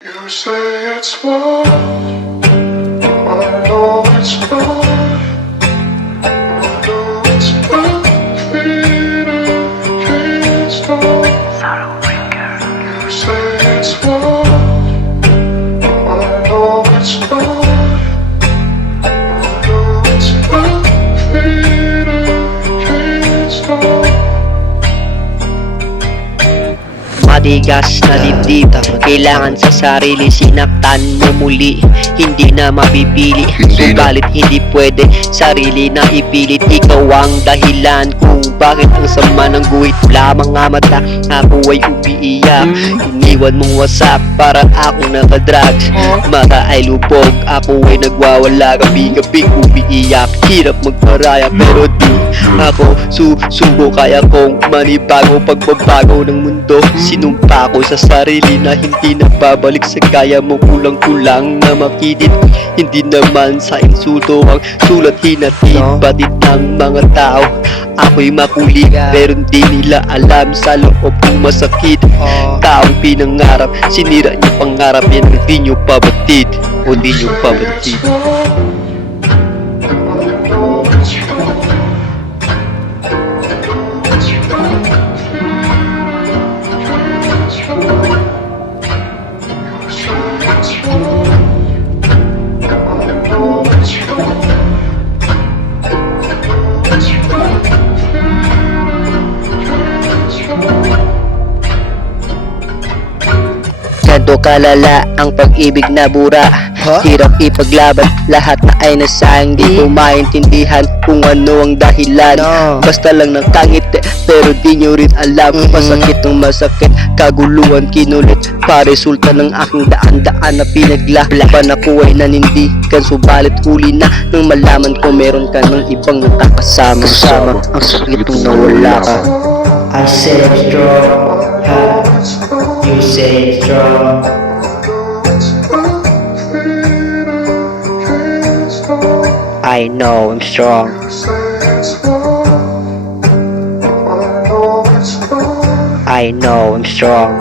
You say it's love, I know it's not. I know it's nothing I can't stop. You say it's love, I know it's not. I know it's nothing I can't stop. Matigas na dibdib, kailangan sa sarili sinaktan mo muli. Hindi na mapipili, subalit hindi pwede sarili na ipilit. Ikaw ang dahilan kung bakit ang sama ng guhit. Lamang nga mata, ako ay umiiyak. Iniwan mong wasak para akong nakadrugs. Mata ay lubog, ako ay nagwawala. Gabi-gabi umiiyak, hirap magparaya pero di ako susubo. Kaya kong manibago pagbabago ng mundo. Sinumpa ko sa sarili na hindi na babalik sa kaya mo. Kulang-kulang na makidit, hindi naman sa insulto ang sulat. Hinatid batid ng mga tao, ako'y makulit pero hindi nila alam sa loob kong masakit. Taong pinangarap, sinira niyo pangarap. Yan ang di niyo pabatid o di niyo pabatid. Ganto kalala ang pag-ibig na bura. Hirap ipaglaban, lahat na ay nasayang. Di ko maintindihan kung ano ang dahilan. Basta lang nakangiti pero di nyo rin alam. Masakit ng masakit, kaguluhan kinulit. Paresulta ng aking daan-daan na pinaglaban. Ako ay nanindigan, subalit huli na nang malaman ko meron ka ng ibang nakakasama. Ang sakit nung nawala ka. I say I'm strong, you say it's strong. I know I'm strong. I know I'm strong.